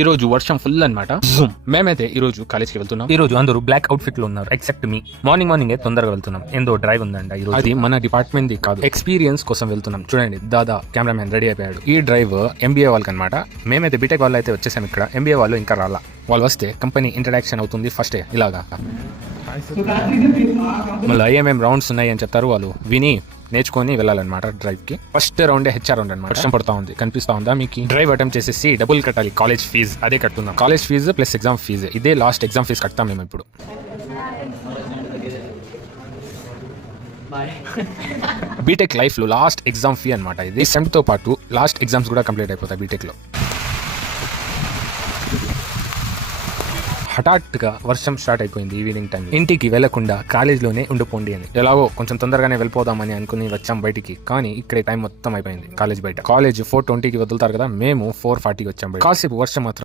ఈ రోజు వర్షం ఫుల్ అనమాట. మేమైతే ఈ రోజు కాలేజ్కి వెళ్తున్నాం. ఈ రోజు అందరూ బ్లాక్ అవుట్ఫిట్ లో ఉన్నారు ఎక్సెప్ట్ మీ. మార్నింగ్ తొందరగా వెళ్తున్నాం. ఏందో డ్రైవ్ ఉందంట ఈ రోజు. అది మన డిపార్ట్మెంట్ ది కాదు, ఎక్స్పీరియన్స్ కోసం వెళ్తున్నాం. చూడండి, దాదా కెమెరామెన్ రెడీ అయిపోయాడు. ఈ డ్రైవ్ ఎంబీఏ వాళ్ళకి అనమాట. మేమైతే బీటెక్ వాళ్ళు అయితే వచ్చేసాం. ఇక్కడ ఎంబీఏ వాళ్ళు ఇంకా రాలా. వాళ్ళు వస్తే కంపెనీ ఇంట్రడక్షన్ అవుతుంది ఫస్ట్ ఇలాగా. మళ్ళీ ఏమేమి రౌండ్స్ ఉన్నాయి అని చెప్తారు. వాళ్ళు విని నేర్చుకొని వెళ్ళాలన్నమాట. డ్రైవ్ కి ఫస్ట్ రౌండ్ హెచ్ఆర్ రౌండ్ అనమాట. వర్షం పడతా ఉంది, కనిపిస్తా ఉందా మీకు? డ్రైవ్ అటెంప్ట్ చేసేసి డబ్బులు కట్టాలి. కాలేజ్ ఫీజు అదే కట్టుకుందాం. College fee plus exam fee, ఇదే లాస్ట్ ఎగ్జామ్ ఫీజు కడతాం మేము ఇప్పుడు. బీటెక్ లైఫ్ లో లాస్ట్ ఎగ్జామ్ ఫీ అనమాట ఇది. సెమ్ తో పాటు లాస్ట్ ఎగ్జామ్స్ కూడా కంప్లీట్ అయిపోతాయి బీటెక్ లో. హఠాత్తుగా వర్షం స్టార్ట్ అయిపోయింది ఈవినింగ్ టైం. ఇంటికి వెళ్లకుండా కాలేజ్లోనే ఉండిపోండి అని. ఎలాగో కొంచెం తొందరగానే వెళ్ళిపోదామని అనుకుని వచ్చాం బయటికి. కానీ ఇక్కడే టైం మొత్తం అయిపోయింది కాలేజ్ బయట. కాలేజ్ 4:20కి వదులుతారు కదా, మేము 4:40కి వచ్చాం బయట. కాసేపు వర్షం మాత్రం